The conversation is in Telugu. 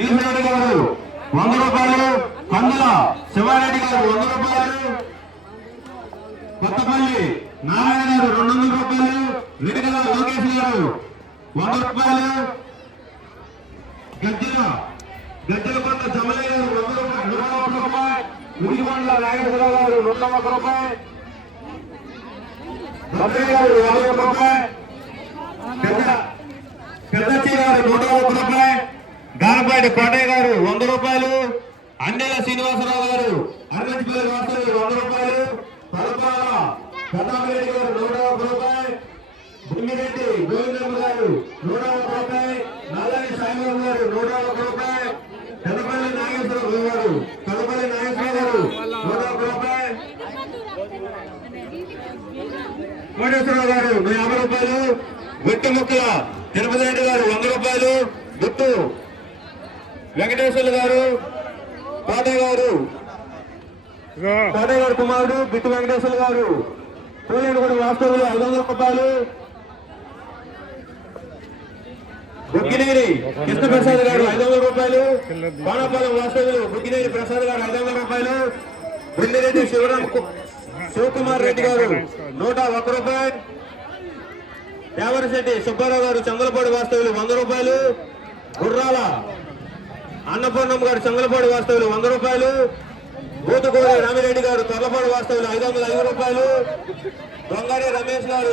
ఈశ్వరెడ్డి గారు 100 రూపాయలు, కందుల శివారెడ్డి గారు 100 రూపాయలు, కొత్తపల్లి నారాయణ గారు 200 రూపాయలు, రెడ్డిగల లోకేష్ గారు 100 రూపాయలు, గజ్జల కొండ జమలయ్య గారు 100 రూపాయలు, ఉడిమండల నాగేశ్వరరావు గారు 101 రూపాయలు, భద్రి గారు 50 రూపాయలు, పెద్దచ్చి గారు 101 రూపాయలు, గానపాటి కోటయ్య గారు 100 రూపాయలు, అండేల శ్రీనివాసరావు గారు అరగంటిపల్లి వాసులు 100 రూపాయలు, తలపాల పెద్దారెడ్డి గారు 101 రూపాయలు, బుంగిరెడ్డి గోవిందమ్మ గారు 101 రూపాయలు, నల్లని సాయిబాబు గారు 101 రూపాయలు, పెద్దపల్లి నాగేశ్వరరావు గారు 101 రూపాయలు, కోటేశ్వరరావు గారు 50 రూపాయలు, గుట్టు ముక్కల తిరుపతి రెడ్డి గారు 100 రూపాయలు, గుట్టు వెంకటేశ్వర్లు గారు కోటయ్య గారు కుమారుడు బిట్టు వెంకటేశ్వర్లు గారు పూలేడుగూడ వాస్తవులు 500 రూపాయలు, బుగ్గినేని కృష్ణప్రసాద్ గారు 500 రూపాయలు, కోనపాలెం వాస్తవులు బుగ్గినేని ప్రసాద్ గారు 500 రూపాయలు, బుల్లిరెడ్డి శివకుమార్ రెడ్డి గారు 101 రూపాయలు, దేవరశెట్టి సుబ్బారావు గారు చంద్రపాడు వాస్తవులు 100 రూపాయలు, గుర్రాల అన్నపూర్ణమ్మ గారు చంద్రపాడు వాస్తవులు 100 రూపాయలు, బూతుకూరి రామిరెడ్డి గారు తొర్లపాడు వాస్తవులు 505 రూపాయలు, దొంగడి రమేష్ గారు